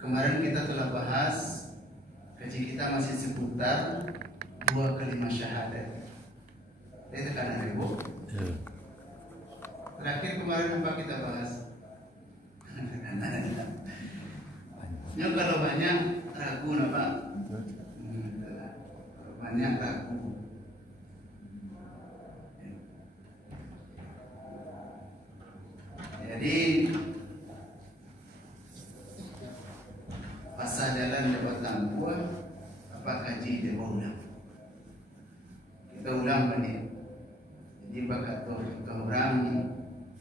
Kemarin kita telah bahas, kaji kita masih seputar 2 kalimat syahadat. Itu kan ada Ibu? Terakhir kemarin apa kita bahas? Ya kalau banyak ragu apa? Banyak ragu. Jadi pasal jalan dapat tambuh, apa kaji dia ulang. Kita ulang balik. Jadi bakator kita ulang,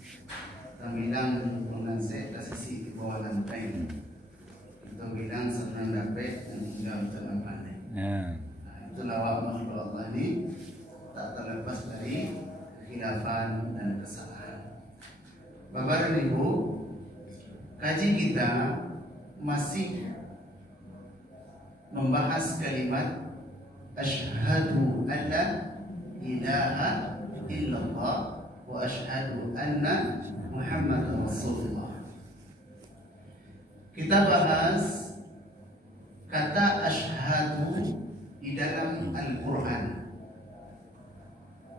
kita bilang mengansep ke sisi di bawah lantai. Kita bilang senang dapat dan tinggal senang pandai. Itu lawak makhluk Allah ini tak terlepas dari khilafan dan kesalahan. Bapak dan Ibu, kaji kita masih membahas kalimat asyhadu alla ilaha illallah wa asyhadu anna Muhammadar Rasulullah. Kita bahas kata asyhadu di dalam Al-Quran,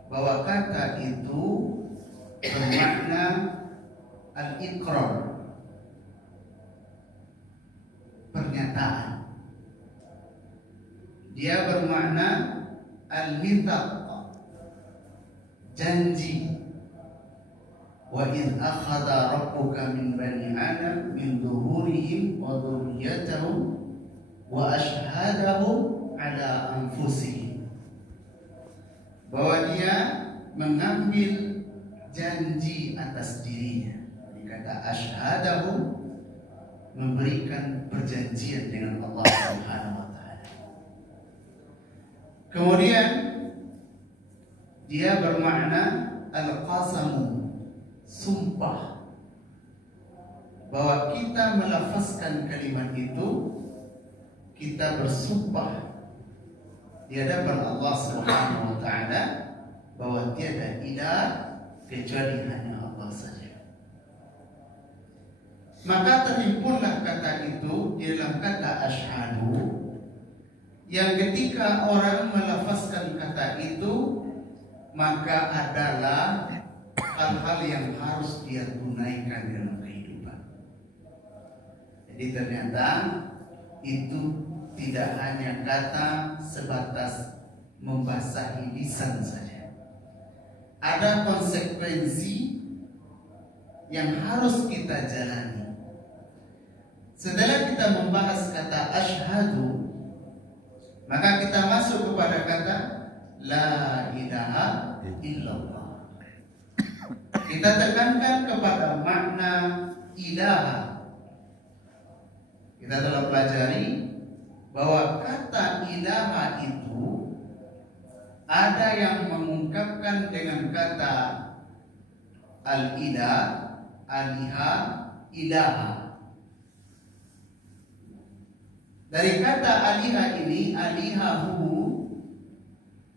bahwa kata itu bermakna al-iqrar, pernyataan. Dia bermakna al-mithaq, janji. Wa idh akhadha rabbuka min bani adam min dhuhurihim wa dhurriyyatahum wa ashhadahum ala anfusihim. Bahwa dia mengambil janji atas dirinya. Kata asyhadahum, memberikan perjanjian dengan Allah Subhanahu wa taala. Kemudian dia bermakna al-qasamu, sumpah. Bahwa kita melafazkan kalimat itu, kita bersumpah di hadapan Allah Subhanahu wa taala bahwa tiada ilah kecuali hanya Allah saja. Maka terhimpunlah kata itu di dalam kata asyhadu, yang ketika orang melafazkan kata itu, maka adalah hal-hal yang harus dia tunaikan dalam kehidupan. Jadi ternyata itu tidak hanya kata sebatas membasahi lisan saja. Ada konsekuensi yang harus kita jalani. Setelah kita membahas kata asyhadu, maka kita masuk kepada kata la ilaha illallah. Kita tekankan kepada makna ilaha. Kita telah pelajari bahwa kata ilaha itu ada yang mengungkapkan dengan kata al-ilah, aliha, ilaha. Dari kata aliha ini, alihahu,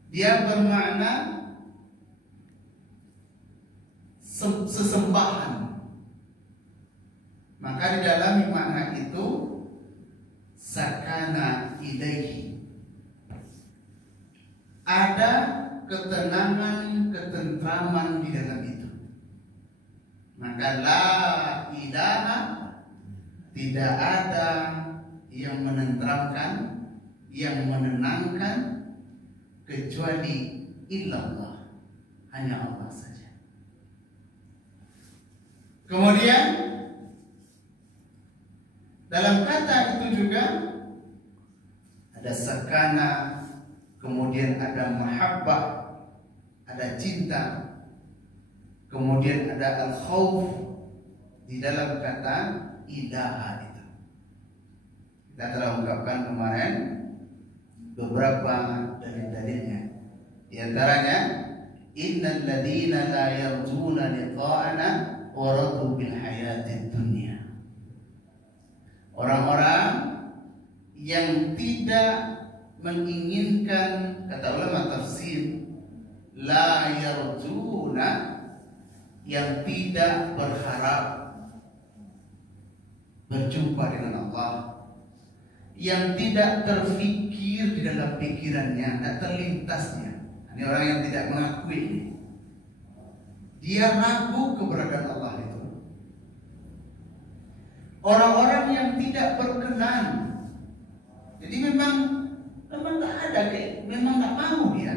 dia bermakna sesembahan. Maka di dalam makna itu sakana ilaihi, ada ketenangan, ketentraman di dalam itu. Maka la ilaha, tidak ada yang menenteramkan, yang menenangkan kecuali illallah, hanya Allah saja. Kemudian dalam kata itu juga ada sakana, kemudian ada mahabbah, ada cinta, kemudian ada al-khawf di dalam kata ilaha itu. Kita telah ungkapkan kemarin beberapa dalil-dalilnya. Di antaranya, innal ladzina la yarjuna liqa'ana wa radu bil hayatid dunya. Orang-orang yang tidak menginginkan, kata ulama tafsir, la yarjuna, yang tidak berharap berjumpa dengan Allah, yang tidak terfikir di dalam pikirannya, tidak terlintasnya. Ini orang yang tidak mengakui ini. Dia ragu keberadaan Allah itu. Orang-orang yang tidak berkenan. Jadi memang tak ada, memang tak mau dia.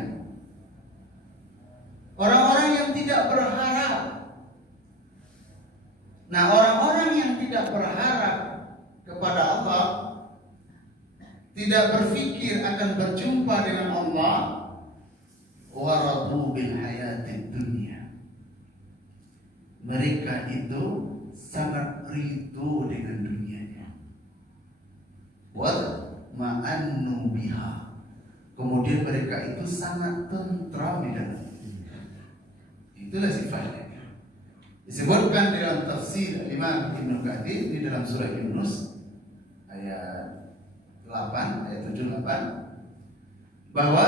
Orang-orang yang tidak berharap. Nah, orang-orang yang tidak berharap kepada Allah, tidak berpikir akan berjumpa dengan Allah, waradu bil hayatid dunya. Mereka itu sangat ridho dengan dunianya. Wa ma'annu biha. Kemudian mereka itu sangat tentram di dalam. Itulah sifatnya. Disebutkan dalam tafsir Imam Ibnu Katsir di dalam surah Yunus ayat 8, ayat 7-8, bahwa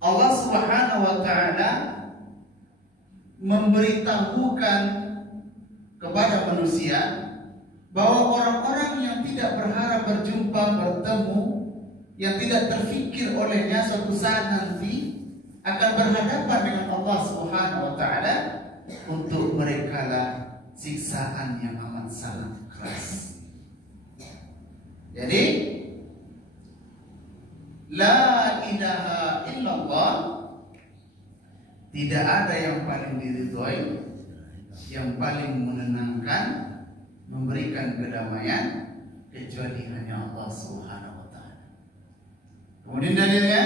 Allah Subhanahu wa taala memberitahukan kepada manusia bahwa orang-orang yang tidak berharap berjumpa, bertemu, yang tidak terfikir olehnya suatu saat nanti akan berhadapan dengan Allah Subhanahu wa taala, untuk mereka lah siksaan yang amat sangat keras. Jadi la ilaha illallah, tidak ada yang paling diridhoi, yang paling menenangkan, memberikan kedamaian kecuali hanya Allah Subhanahu wa taala. Kemudian dalilnya,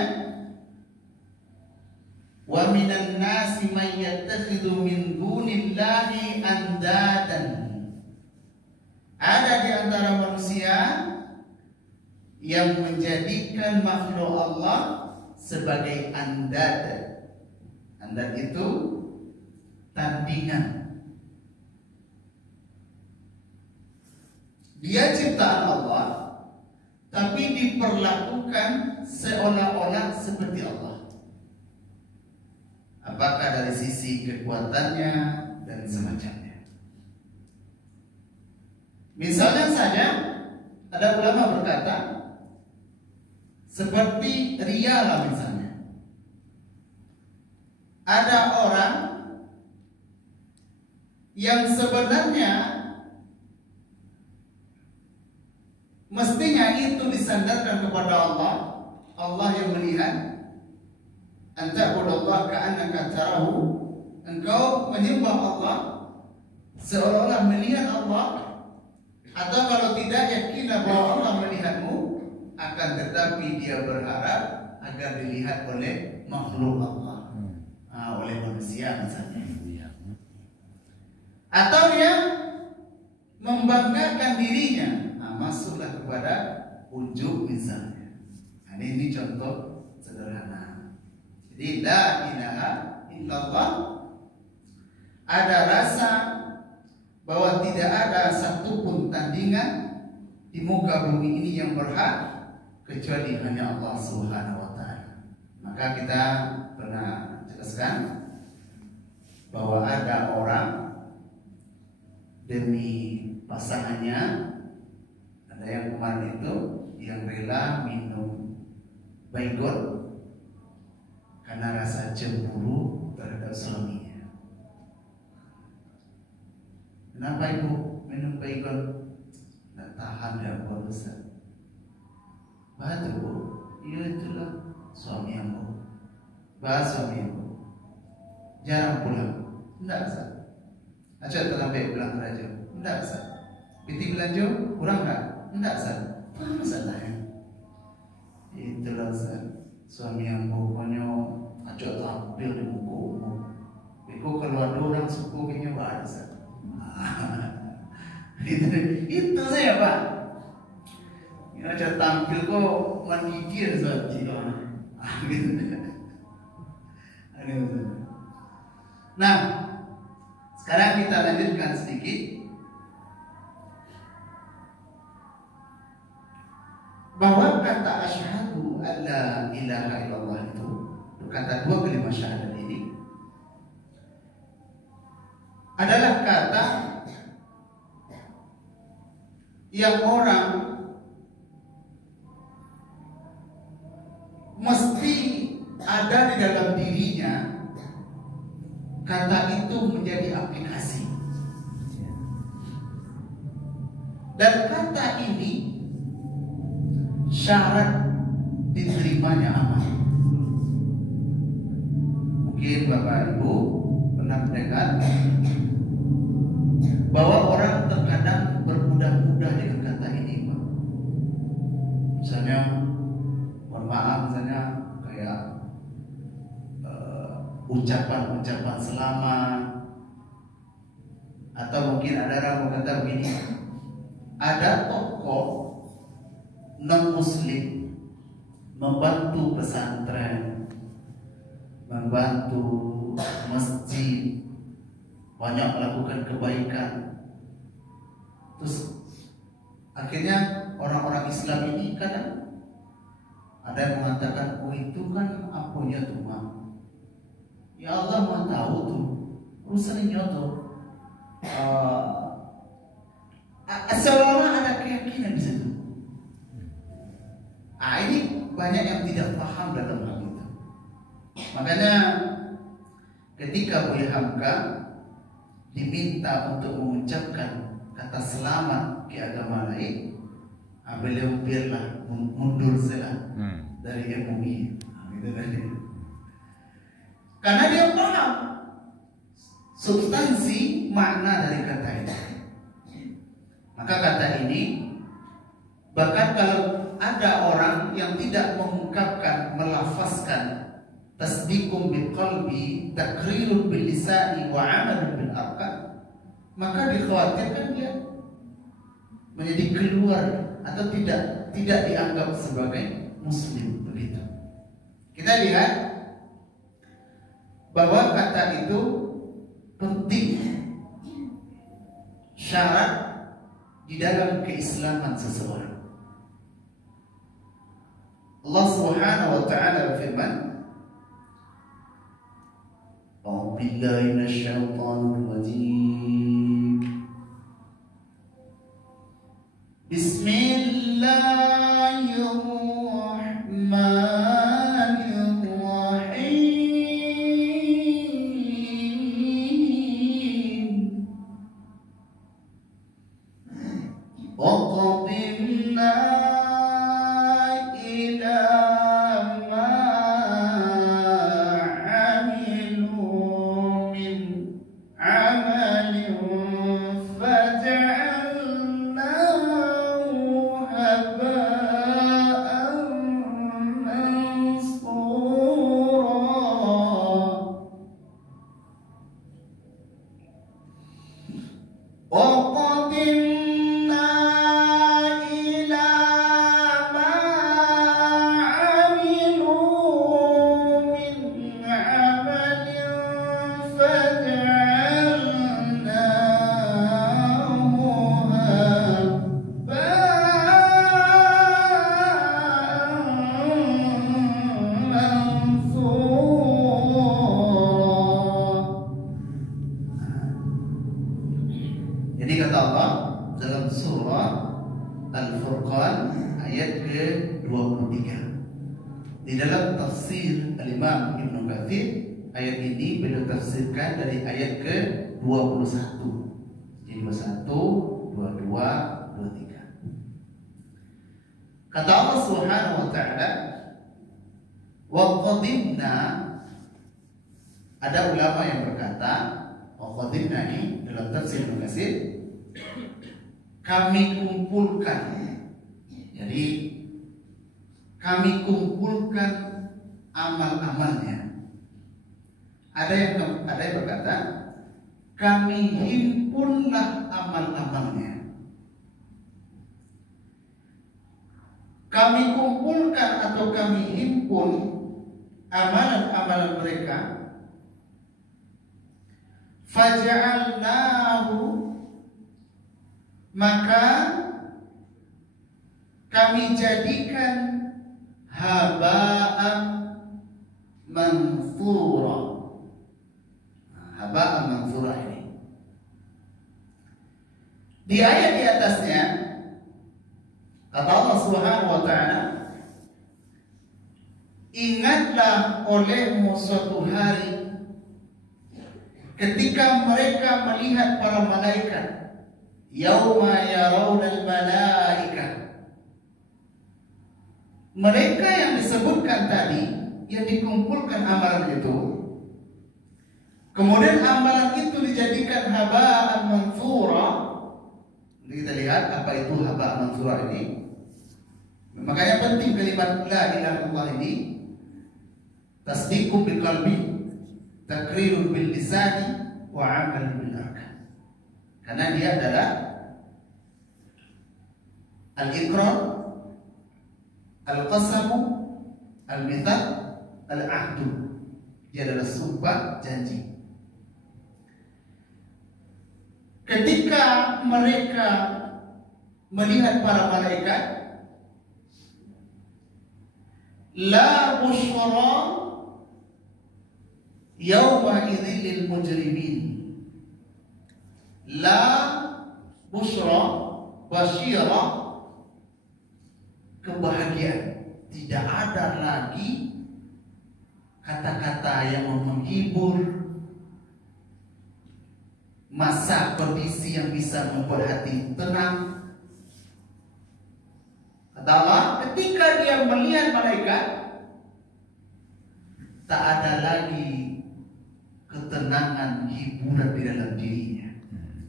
wa minan nasi may yattakhidhu min dunillahi andadan. Ada di antara manusia yang menjadikan makhluk Allah sebagai andad. Andad itu tandingan. Dia ciptaan Allah, tapi diperlakukan seolah-olah seperti Allah. Apakah dari sisi kekuatannya dan semacamnya. Misalnya saja, ada ulama berkata, seperti ria lah misalnya. Ada orang yang sebenarnya mestinya itu disandarkan kepada Allah, Allah yang melihat. Anta'budallah ka'annaka tarahu, engkau menyembah Allah seolah-olah melihat Allah, atau kalau tidak yakinlah bahwa Allah melihatmu, akan tetapi dia berharap agar dilihat oleh makhluk Allah, oleh manusia misalnya. Atau yang membanggakan dirinya, masuklah kepada ujub misalnya. Ini contoh sederhana. Jadi la ilaha illallah, ada rasa bahwa tidak ada satupun tandingan di muka bumi ini yang berhak kecuali hanya Allah Subhanahu wa taala. Maka kita pernah jelaskan bahwa ada orang demi pasangannya, ada yang kemarin itu yang rela minum baygon karena rasa cemburu terhadap suaminya. Kenapa ibu minum baygon? Tidak tahan dan bosan. Batu bu, iya itulah suami aku. Bahas suami aku jarang pulang. Tidak sah. Acak terlambat pulang kerja. Tidak sah. Piti belanja kurang tak? Tidak sah. Apa masalahnya? Itulah sah. Suami yang pokoknya acak tampil di muka. Itu kalau ada orang suku kayaknya bahasa. Itu saya pak. Ini acak tampil kok menggigil saja. Nah, sekarang kita lanjutkan sedikit. Bahwa kata asyhadu alla ilaha illallah itu, kata dua kalimat syahadat ini adalah kata yang orang mesti ada di dalam dirinya kata itu menjadi aplikasi. Dan kata ini syarat diterimanya amal. Mungkin Bapak Ibu pernah mendengar bahwa orang terkadang bermudah-mudah dengan kata ini, Pak. Misalnya, mohon maaf, misalnya kayak ucapan-ucapan selamat, atau mungkin ada orang berkata begini, ada tokoh non-muslim membantu pesantren, membantu masjid, banyak melakukan kebaikan. Terus akhirnya orang-orang Islam ini kadang ada yang mengatakan, oh itu kan apunya Tuhan. Ya Allah mau tahu tuh urusannya tuh. Seolah ada keyakinan di situ. Ini banyak yang tidak paham dalam hal itu. Makanya ketika Buya Hamka diminta untuk mengucapkan kata selamat ke agama lain, beliau biarlah mundur saja dari MUI. Gitu kan. Karena dia paham substansi makna dari kata itu. Maka kata ini, bahkan kalau ada orang yang tidak mengungkapkan, melafazkan tasdiqum bil qalbi, takrirun bil lisani wa amalun bil arkan, maka dikhawatirkan dia menjadi keluar atau tidak dianggap sebagai muslim, begitu. Kita lihat bahwa kata itu penting, syarat di dalam keislaman seseorang. Allah Subhanahu wa taala berfirman, "A'udzu billahi minasyaitonir rajim. Bismillahirrahmanirrahim. وَقَدِمْنَا إِلَى مَا عَمِلُوا مِنْ عَمَلٍ فَجَعَلْنَاهُ هَبَاءً Jadi kata Allah dalam surah Al-Furqan ayat ke-23. Di dalam tafsir Al-Imam Ibnu Katsir, ayat ini beliau tafsirkan dari ayat ke-21. Jadi 21, 22, 23. Kata Allah Subhanahu wa taala, wa qadimna, ada ulama yang berkata, wa qadimna ini dalam tafsir Ibnu Katsir, kami kumpulkan. Jadi kami kumpulkan amal-amalnya. Ada yang berkata, kami himpunlah amal-amalnya. Kami kumpulkan atau kami himpun amalan-amalan mereka. Faja'alnahu, maka kami jadikan haba'an manthura. Haba'an manthura ini di ayat di atasnya kata Allah Subhanahu wa taala, ingatlah olehmu suatu hari ketika mereka melihat para malaikat, yauma yarawna al-malaika. Mereka yang disebutkan tadi, yang dikumpulkan amalan itu, kemudian amalan itu dijadikan haba'an mansura. Kita lihat apa itu haba'an mansura ini. Makanya penting kalimat la ilaha illallah ini. Tasdiqu bil qalbi, takrirun bil lisani, wa amalun bil arkan. Karena dia adalah al-iqrar, al-qasamu, al-mithaq, al-ahdu. Dia adalah sumpah janji. Ketika mereka melihat para malaikat, la bushra yawma idzin lil mujrimin. La bushra, basyira, kebahagiaan. Tidak ada lagi kata-kata yang menghibur, masa kondisi yang bisa membuat hati tenang. Kata Allah, ketika dia melihat malaikat, tak ada lagi ketenangan, hiburan di dalam dirinya.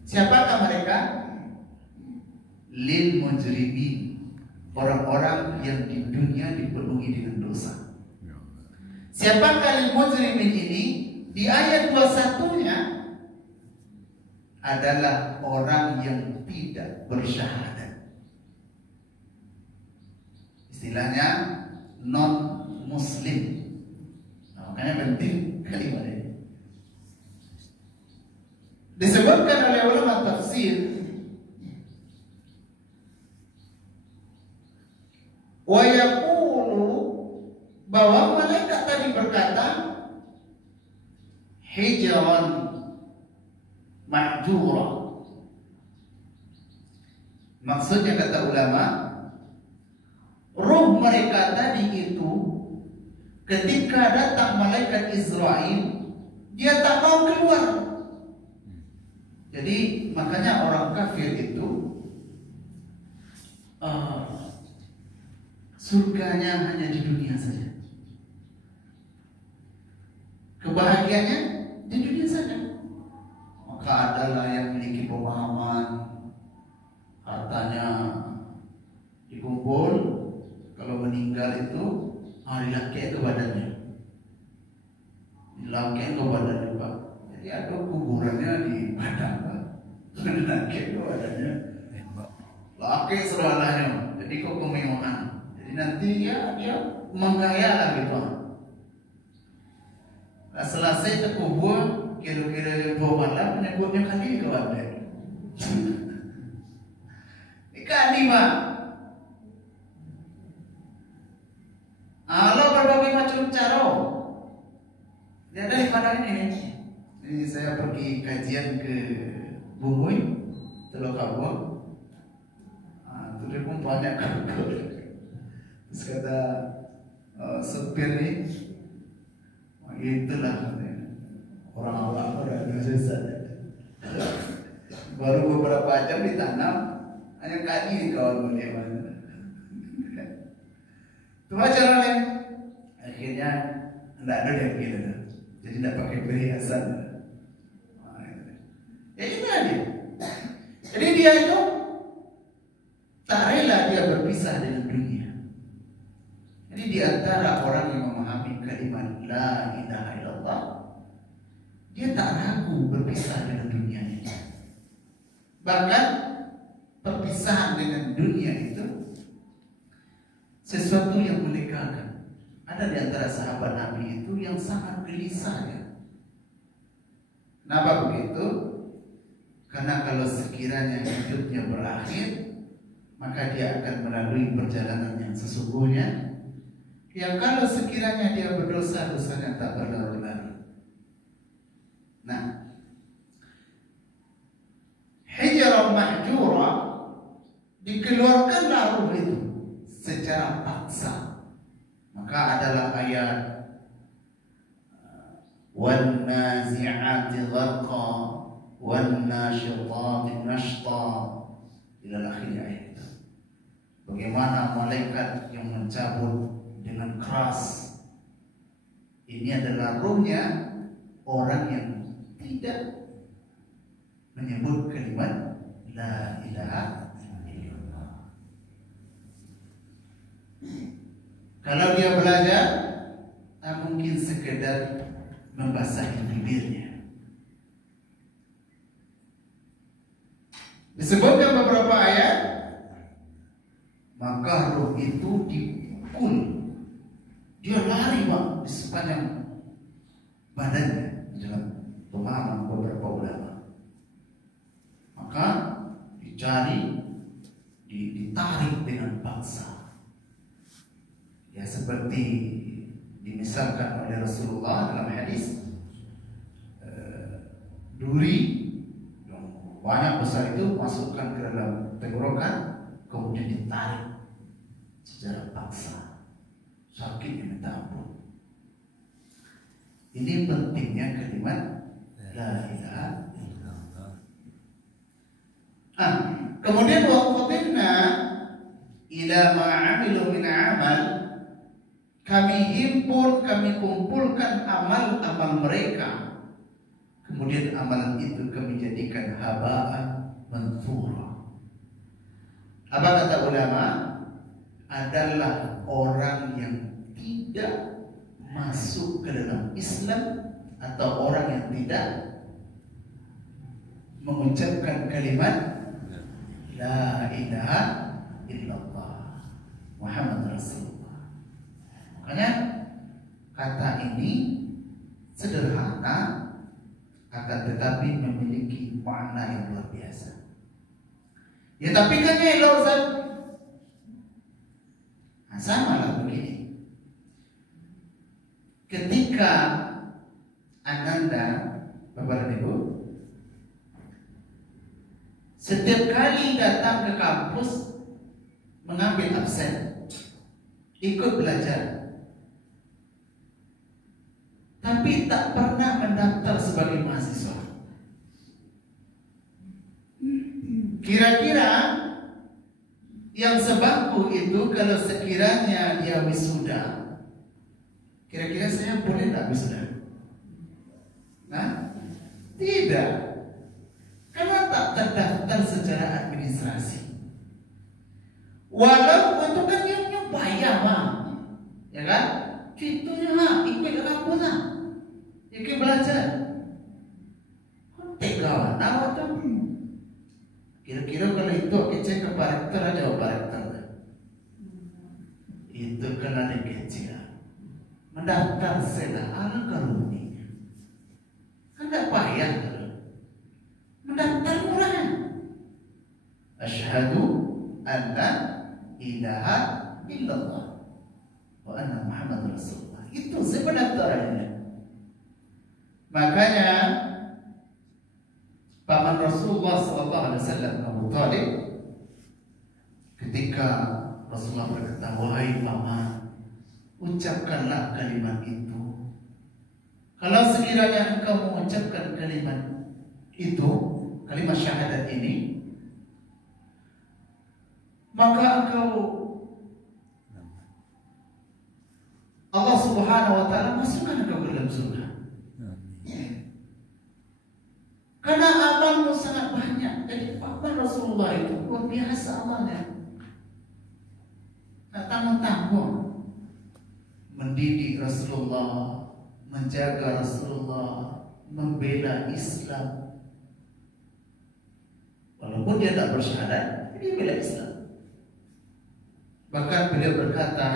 Siapakah mereka? Lil mujrimin, orang-orang yang di dunia dipenuhi dengan dosa. Siapakah lil mujrimin ini? Di ayat 21-nya adalah orang yang tidak bersyahadat. Istilahnya non muslim. Nah, makanya penting kalimat ini. Disebutkan oleh ulama tafsir, wa yaqulu, bahwa malaikat tadi berkata hijran mahjura. Maksudnya kata ulama, ruh mereka tadi itu ketika datang malaikat Israel, dia tak mau keluar. Jadi makanya orang kafir itu surganya hanya di dunia saja, kebahagiaannya di dunia saja. Maka adalah yang memiliki pemahaman, hartanya dikumpul, kalau meninggal itu dilakek ke badannya, dilakek ke badannya, Pak. Jadi ada kuburannya di badan, Pak. Dilakek ke badannya, lakek seluruhnya. Jadi kok kemewahan. Jadi nanti ya dia menggaya gitu. Nah, selesai terkubur kira-kira 2 malam, menyebutnya kali ke badan. Ikan 5. Allah berbagai macam cara. Dia daripada ini. Ini saya pergi kajian ke Bumui, Teluk Kabur. Itu dia pun banyak kabur. Terus kata supir ni, itulah orang awam orang Indonesia. Baru beberapa jam ditanam, hanya kaki di kawan beliau. Cuma caranya, akhirnya tidak ada yang gitu, jadi tidak pakai perhiasan. Ya itu dia. Jadi dia itu tak rela dia berpisah dengan dunia. Jadi di antara orang yang memahami kalimat la ilaha illallah, dia tak ragu berpisah dengan dunia ini. Bahkan perpisahan dengan dunia itu sesuatu yang melegakan. Ada di antara sahabat Nabi itu yang sangat gelisah ya. Kenapa begitu? Karena kalau sekiranya hidupnya berakhir, maka dia akan melalui perjalanan yang sesungguhnya, yang kalau sekiranya dia berdosa, dosanya tak berlalu-lalu. Nah, hijrah mahjura, dikeluarkanlah ruh itu secara paksa. Maka adalah ayat wan nazi'ati gharqa, wan nasyitati nashta, ila akhir ayat itu. Bagaimana malaikat yang mencabut dengan keras. Ini adalah ruhnya orang yang tidak menyebut kalimat la ilaha illallah. Kalau dia belajar, tak mungkin sekedar membasahi bibirnya. Disebutkan beberapa ayat, maka ruh itu dipukul, dia lari di sepanjang badannya, dalam pemahaman beberapa ulama. Maka dicari, ditarik dengan paksa. Ya seperti dimisalkan oleh Rasulullah dalam hadis, duri yang banyak besar itu masukkan ke dalam tenggorokan, kemudian ditarik secara paksa, sakitnya minta ampun. Ini pentingnya kalimat la ilaha illallah. Kemudian wa qatilna ila ma 'amilu min 'amal, kami himpun, kami kumpulkan amal-amal mereka. Kemudian amalan itu kami jadikan haba'an manthura. Apa kata ulama? Adalah orang yang tidak masuk ke dalam Islam atau orang yang tidak mengucapkan kalimat la ilaha illallah Muhammad Rasulullah. Makanya kata ini sederhana, akan tetapi memiliki makna yang luar biasa. Ya tapi kan ya Ustaz, sama lah begini. Ketika Ananda, Bapak dan Ibu, setiap kali datang ke kampus mengambil absen, ikut belajar, tapi tak pernah mendaftar sebagai mahasiswa. Kira-kira yang sebangku itu kalau sekiranya dia wisuda, kira-kira saya boleh tak wisuda? Nah, tidak, karena tak terdaftar secara administrasi. Walaupun itu kan yang bayar, ya kan? Itu ikut kampus lah, ikut belajar. Tegawan awak tu. Kira-kira kalau itu kecil ke Pak Rektor aja, Pak Rektor. Itu kan ada kecil. Mendaftar sela ala karuninya. Kan tak payah. Mendaftar murah. Asyhadu anna ilaha illallah wa anna Muhammad Rasulullah. Itu pendaftarannya. Makanya paman Rasulullah SAW, Abu Talib, ketika Rasulullah berkata, wahai paman, ucapkanlah kalimat itu. Kalau sekiranya engkau mengucapkan kalimat itu, kalimat syahadat ini, maka engkau Allah Subhanahu wa ta'ala masukkan engkau ke dalam surga. Karena amalmu sangat banyak. Jadi paman Rasulullah itu luar biasa amalnya. Tak tanggung-tanggung mendidik Rasulullah, menjaga Rasulullah, membela Islam. Walaupun dia tak bersyahadat, dia bela Islam. Bahkan beliau berkata,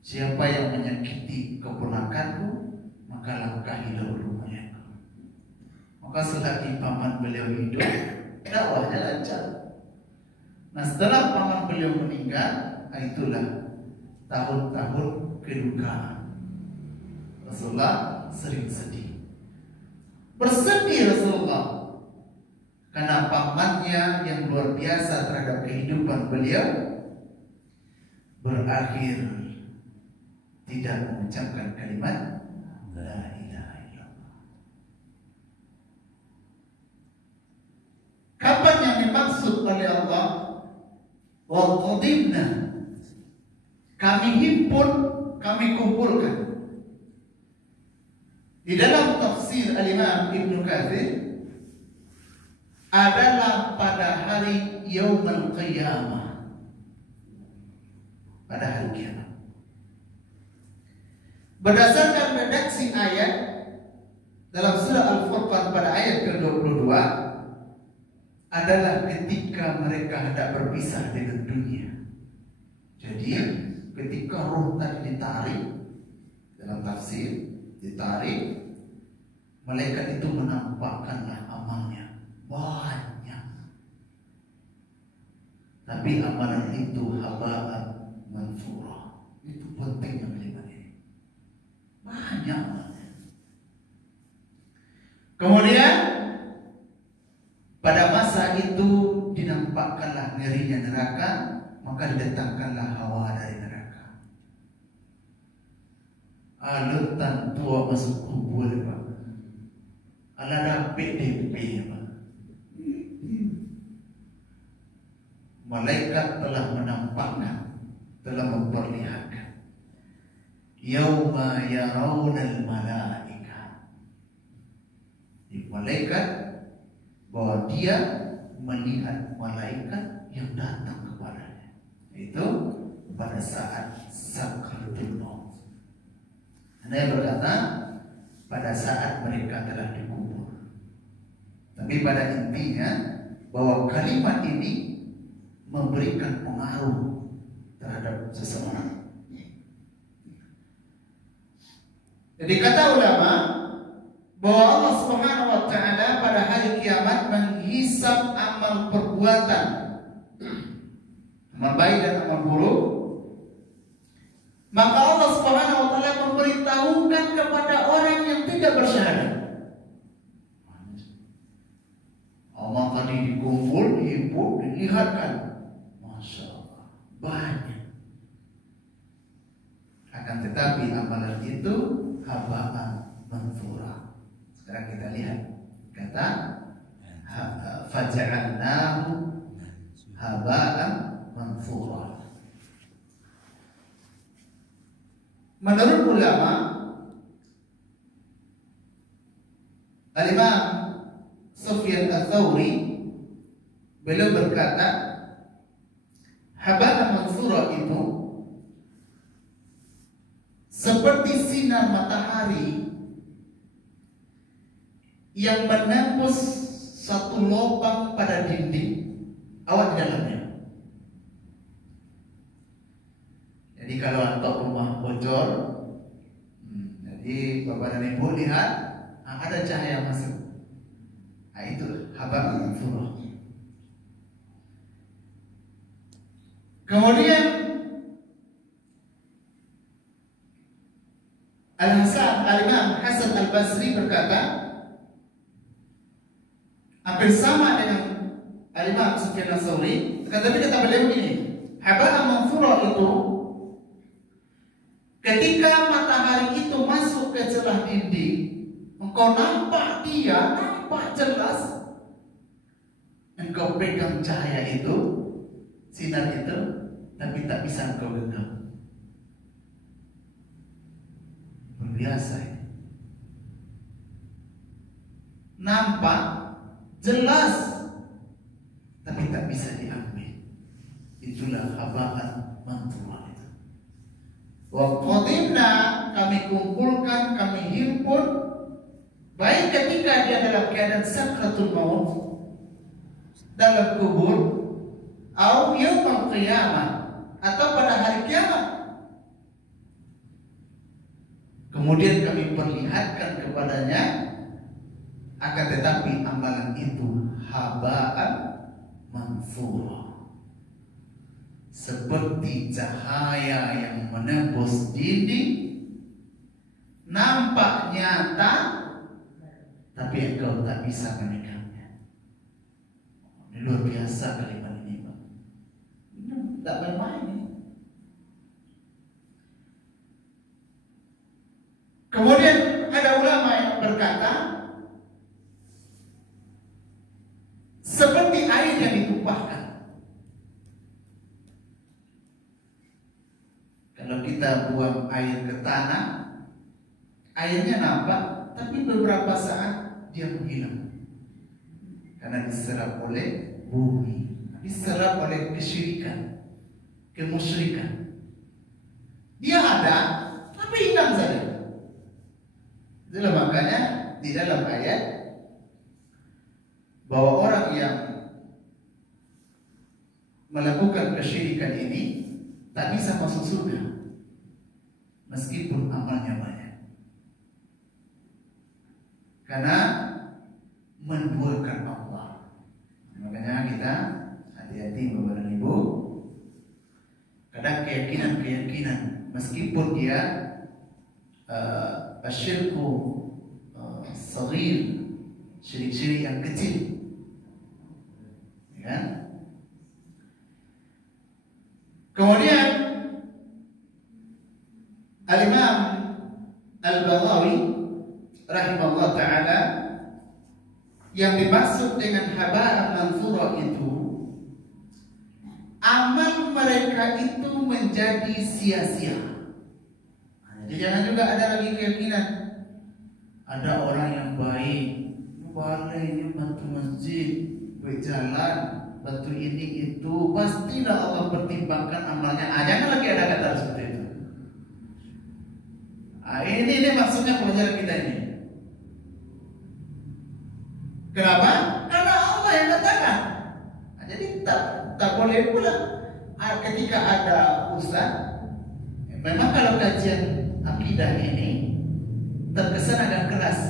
siapa yang menyakiti keponakanku, maka langkahi dahulu moyangku. Maka selagi paman beliau hidup, dakwahnya lancar. Nah setelah paman beliau meninggal, itulah tahun-tahun kedukaan. Rasulullah sering sedih. Bersedih Rasulullah karena pamannya yang luar biasa terhadap kehidupan beliau berakhir tidak mengucapkan kalimat la ilaha illallah. Kapan yang dimaksud oleh Allah? Wa qadimna, kami himpun, kami kumpulkan. Di dalam tafsir Al-Imam Ibnu Katsir adalah pada hari Yaumul Qiyamah, pada hari kiamat. Berdasarkan redaksi ayat dalam surah Al-Furqan pada ayat ke-22 adalah ketika mereka hendak berpisah dengan dunia. Jadi ketika roh tadi ditarik, dalam tafsir ditarik, malaikat itu menampakkanlah amalnya banyak, tapi amalan itu haba'an manthura. Itu pentingnya kalimat ini, banyak amalnya. Kemudian pada masa itu dinampakkanlah ngerinya neraka, maka didatangkanlah hawa dari neraka. Alutan tua masuk kubur, Pak. Alada PDP, Pak. Malaikat telah menampakkan, telah memperlihatkan. Yauma yarawnal malaika. Di malaikat bahwa dia melihat malaikat yang datang kepadanya. Itu pada saat sakratul maut. Anda berkata pada saat mereka telah dikubur. Tapi pada intinya bahwa kalimat ini memberikan pengaruh terhadap seseorang. Jadi kata ulama bahwa Allah Subhanahu wa taala pada hari kiamat menghisab amal perbuatan, amal baik dan amal buruk. Maka Allah Subhanahu wa taala memberitahukan kepada orang yang tidak bersyahadat. Amal tadi dikumpul, dihimpun, dilihatkan. Masya Allah, banyak. Akan tetapi amalan itu haba'an manthura. Sekarang kita lihat kata faja'alnahu haba'an manthura. Menurut ulama, Al-Imam Sufyan Ats-Tsauri beliau berkata, haba'an manthura itu seperti sinar matahari yang menembus satu lubang pada dinding, awak di dalamnya. Jadi kalau atap rumah bocor, jadi bapak dan ibu lihat ada cahaya masuk. Nah, itu haba'an manthura. Kemudian Al-Imam Hasan Al-Basri berkata, hampir sama dengan Al-Imam Sufyan Ats-Tsauri, tetapi kata beliau ini, haba'an manthura itu ketika matahari itu masuk ke celah dinding, engkau nampak dia, nampak jelas. Engkau pegang cahaya itu, sinar itu, tapi tak bisa engkau genggam. Biasa ya. Nampak jelas tapi tak bisa diambil. Itulah haba'an manthura itu. Wa qadimna, kami kumpulkan, kami himpun, baik ketika dia dalam keadaan sakratul maut, dalam kubur, atau yaumul qiyamah, atau pada hari kiamat. Kemudian kami perlihatkan kepadanya, akan tetapi amalan itu haba'an manthura, seperti cahaya yang menembus dinding, nampak nyata, tapi engkau tak bisa memegangnya. Ini luar biasa kalimat ini, Pak. Tak bermain ini. Kemudian berkata, seperti air yang ditumpahkan. Kalau kita buang air ke tanah, airnya nampak, tapi beberapa saat dia menghilang karena diserap oleh bumi, diserap oleh kesyirikan, kemusyrikan. Dia ada, tapi hilang saja. Itulah makanya di dalam ayat bahwa orang yang melakukan kesyirikan ini tak bisa masuk surga meskipun amalnya banyak, karena menduakan Allah. Makanya kita hati-hati Bapak dan Ibu. Kadang keyakinan meskipun dia asyirku saghir, syirik-syirik yang kecil, ya. Kemudian Al-Imam Al-Baghawi rahimahullah ta'ala, yang dimaksud dengan haba'an manthura itu, amal mereka itu menjadi sia-sia. Jadi jangan juga ada lagi keyakinan ada orang yang baik, ini bantu masjid, berjalan, bantu ini itu, pastilah Allah pertimbangkan amalnya. Jangan lagi ada kata seperti itu. Ini maksudnya pelajaran kita ini. Kenapa? Karena Allah yang katakan. Jadi tak boleh pula ketika ada ustaz. Memang kalau kajian akidah ini terkesan agak keras,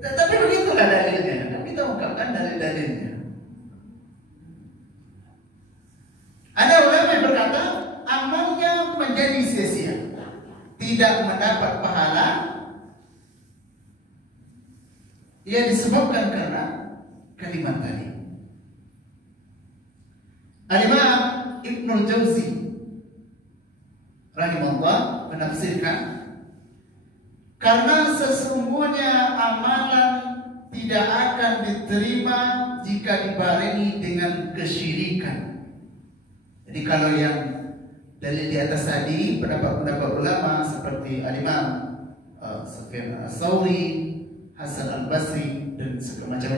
tapi begitulah dalilnya. Kita ungkapkan dalil-dalilnya. Ada ulama yang berkata amalnya menjadi sia-sia, tidak mendapat pahala. Ia disebabkan karena kalimat tadi. Al-Imam Ibnul Jauzi rahimahullah menafsirkan, karena sesungguhnya amalan tidak akan diterima jika dibarengi dengan kesyirikan. Jadi kalau yang dari di atas tadi, pendapat-pendapat ulama seperti Al-Imam Sufyan Ats-Tsauri, Hasan Al-Basri dan semacam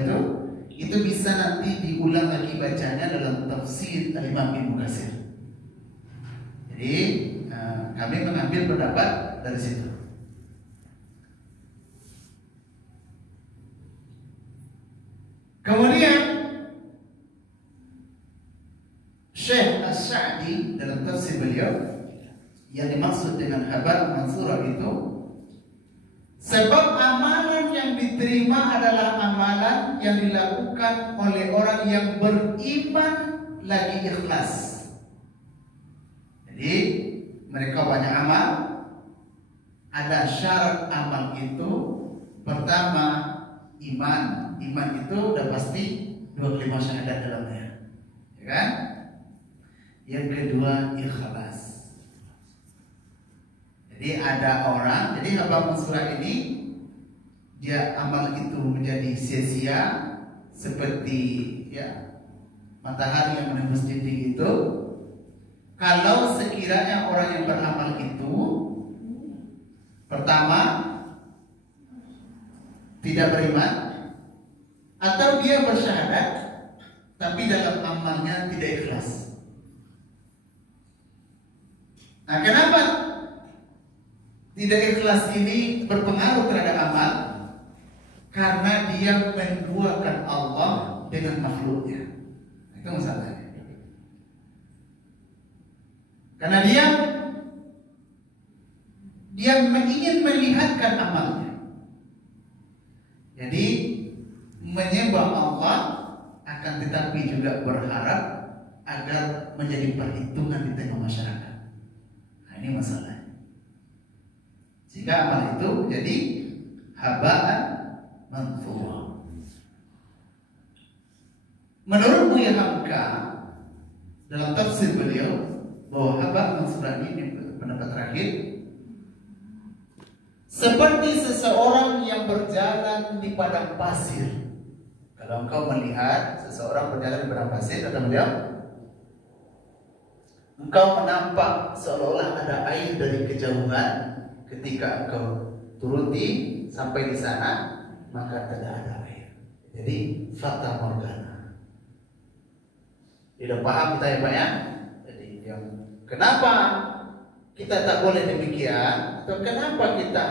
itu bisa nanti diulang lagi bacanya dalam tafsir Al-Imam Ibnu Katsir. Jadi kami mengambil pendapat dari situ. Kemudian Syekh As-Sa'di dalam tafsir beliau, yang dimaksud dengan haba'an manthura itu, sebab amalan yang diterima adalah amalan yang dilakukan oleh orang yang beriman lagi ikhlas. Jadi mereka banyak amal, ada syarat amal itu. Pertama iman itu udah pasti 2 kalimat syahadat dalamnya, ya kan? Yang kedua ikhlas. Jadi ada orang, jadi haba'an manthura ini dia amal itu menjadi sia-sia seperti ya matahari yang menembus dinding itu. Kalau sekiranya orang yang beramal itu pertama tidak beriman, atau dia bersyahadat tapi dalam amalnya tidak ikhlas. Nah, kenapa tidak ikhlas ini berpengaruh terhadap amal? Karena dia menduakan Allah dengan makhluknya. Itu masalahnya. Karena dia ingin melihatkan amalnya. Jadi menyembah Allah, akan tetapi juga berharap agar menjadi perhitungan di tengah masyarakat. Nah, ini masalahnya. Jika amal itu jadi haba'an manthura. Menurut Buya Hamka dalam tafsir beliau bahwa haba'an manthura ini pendapat terakhir, seperti seseorang yang berjalan di padang pasir. Kalau engkau melihat seseorang berjalan di padang pasir, kata beliau, engkau menampak seolah-olah ada air dari kejauhan. Ketika engkau turuti sampai di sana, maka tidak ada air. Jadi fata morgana. Tidak paham kita ya Pak ya? Jadi kenapa kita tak boleh demikian? Atau kenapa kita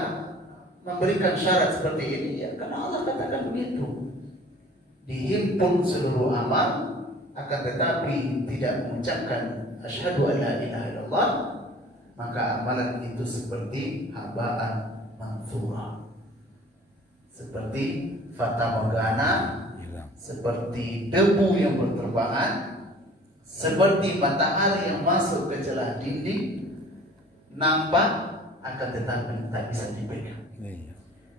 memberikan syarat seperti ini? Ya karena Allah katakan begitu. Dihimpun seluruh amal, akan tetapi tidak mengucapkan asyhadu an la ilaha illallah, maka amalan itu seperti habaan manthura, seperti fata morgana, seperti debu yang berterbangan, seperti matahari yang masuk ke celah dinding, nampak akan tetapi tak bisa dipegang.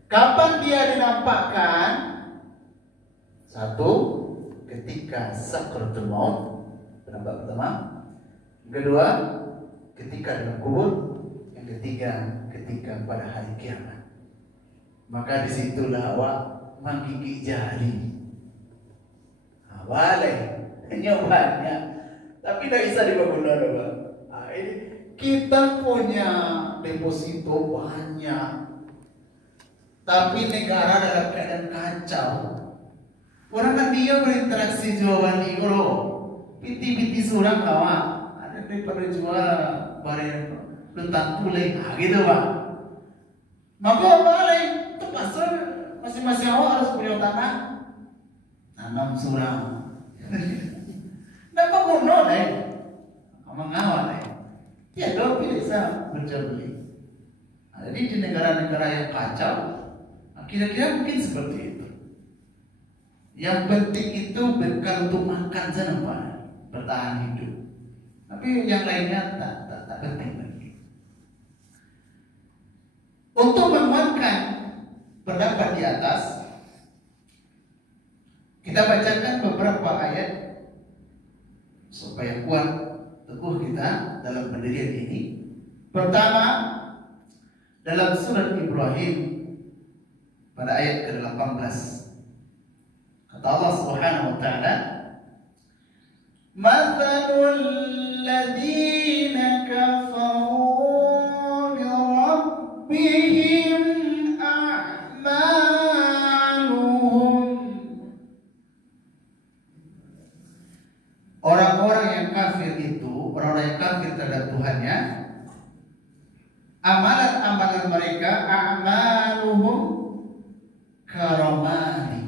Kapan dia dinampakkan? Satu, ketika sakratul maut, penampak pertama. Kedua, ketika dalam kubur. Yang ketiga, ketika pada hari kiamat. Maka disitulah awak menggigit jari. Boleh, nyobanya. Tapi tidak bisa dibangun Pak. Kita punya deposito banyak, tapi negara dalam keadaan kacau. Orang kan dia berinteraksi jawaban ini kalau piti-piti surang kawan ada daripada jual barang tentang tulai, gitu Pak. Maka balik itu pasal masing-masing awak harus punya tanah tanam surang. Tidak membunuh mengawal tiada bisa berjual beli. Jadi di negara-negara yang kacau, kira-kira mungkin seperti itu. Yang penting itu bekal untuk makan saja Pak, bertahan hidup. Tapi yang lainnya tak penting lagi. Untuk menguatkan pendapat di atas, kita bacakan beberapa ayat supaya kuat teguh kita dalam pendirian ini. Pertama, dalam surat Ibrahim pada ayat ke-18, kata Allah Subhanahu wa taala, "Mathalul ladzina kafaru bi rabbihim a'maluhum." Orang-orang yang kafir itu, orang-orang yang kafir terhadap Tuhannya, amalan-amalan mereka, a'maluhum karamadi.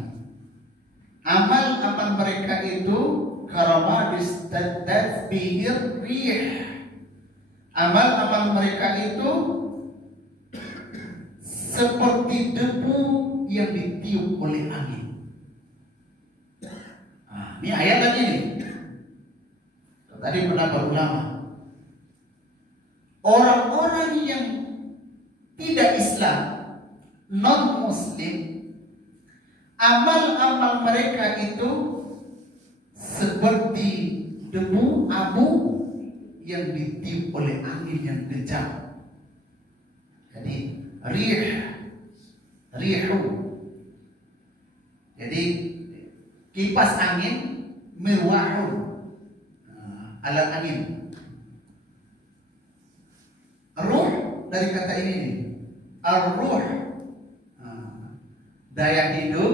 Amal-amal mereka itu karamadi istaddat bihir rih. Amal-amal mereka itu seperti debu yang ditiup oleh angin. Ini ayat tadi ini. Tadi pendapat ulama. Orang-orang yang tidak Islam, non-Muslim, amal-amal mereka itu seperti debu abu yang ditiup oleh angin yang kencang. Jadi rihu. Jadi kipas angin, mirwahu, alat angin. Ruh dari kata ini, ar-ruh, daya hidup,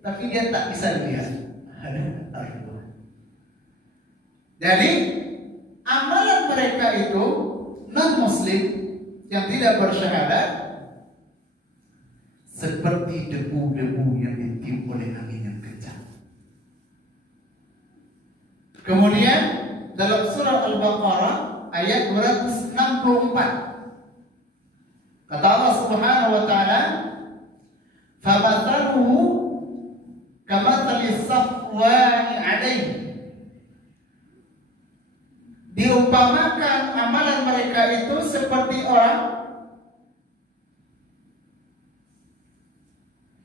tapi dia tak bisa dilihat. Jadi amalan mereka itu non-Muslim yang tidak bersyahadat seperti debu-debu yang ditiup oleh angin yang kencang. Kemudian dalam surah Al-Baqarah ayat 264, kata Allah Subhanahu wa taala, "Famathaluhu kamathali safwani 'alaihi." Diumpamakan amalan mereka itu seperti orang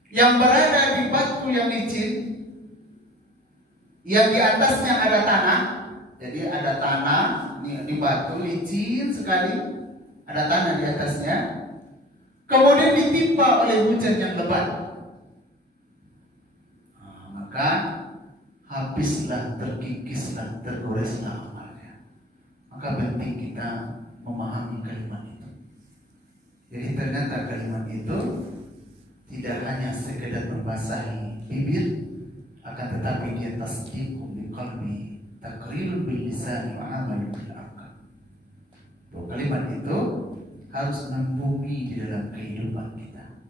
yang berada di batu yang licin, yang di atasnya ada tanah. Jadi ada tanah di batu licin sekali, ada tanah di atasnya. kemudian ditimpa oleh hujan yang lebat, maka habislah, terkikislah, tergoreslah amalnya. Maka penting kita memahami kalimat itu. Jadi ternyata kalimat itu tidak hanya sekedar membasahi bibir, akan tetapi dia tasdiqun bil qalbi, taqrirun bil lisan wa amalun bil aqal. Kalimat itu harus membumi di dalam kehidupan kita.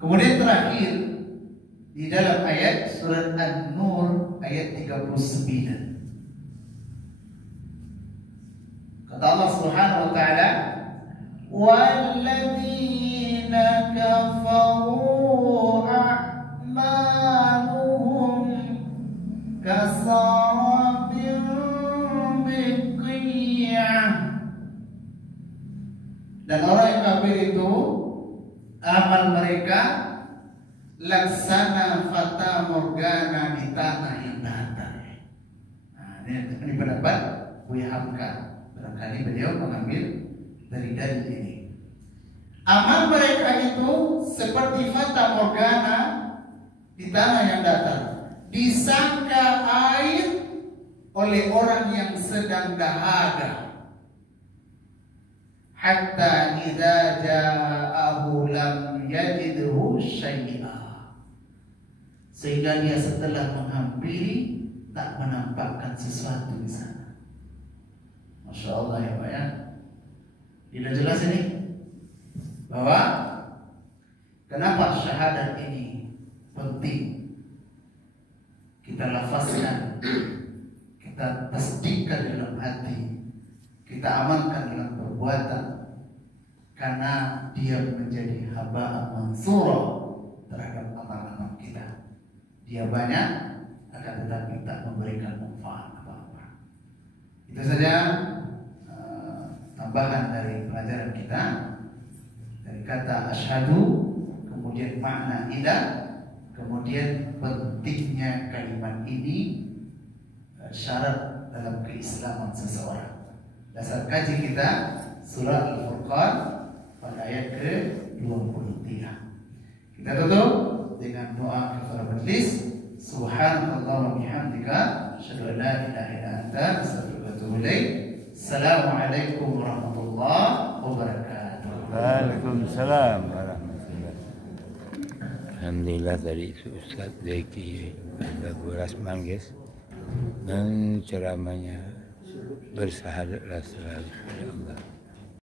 Kemudian terakhir di dalam ayat surat An-Nur ayat 39. Kata Allah Subhanahu wa taala, "Walladzina kafaru a'maluhum kasarabin biqiyah." Dan orang yang kafir itu amal mereka laksana fata morgana di tanah yang datar. Nah, ini pendapat Buya Hamka. Barangkali beliau mengambil dari dalil ini. Amal mereka itu seperti fata morgana di tanah yang datar, disangka air oleh orang yang sedang dahaga. Hatta idza ja'ahu lam yajidhu syai'a, sehingga dia setelah menghampiri tak menampakkan sesuatu di sana. Masya Allah ya Pak ya. Tidak jelas ini bahwa kenapa syahadat ini penting kita lafazkan, kita tasdikkan dalam hati, kita amalkan dalam perbuatan, karena dia menjadi haba'an mansura terhadap amal-amal kita. Dia banyak, akan tetapi tak memberikan manfaat apa-apa. Itu saja tambahan dari pelajaran kita dari kata asyhadu, kemudian makna idah, kemudian pentingnya kalimat ini syarat dalam keislaman seseorang. Dasar kaji kita surah Al-Furqan pada ayat ke-23. Kita tutup dengan doa kepada majlis. Subhanallah wa bihamdika, asyhadu an la ilaha illa anta, astaghfiruka wa atubu ilaik. Assalamualaikum warahmatullahi wabarakatuh. Waalaikumsalam warahmatullahi wabarakatuh. Alhamdulillah tadi Ustaz Zeki Lagu Rasman guys, dan ceramahnya bersahadatlah selalu kepada Allah.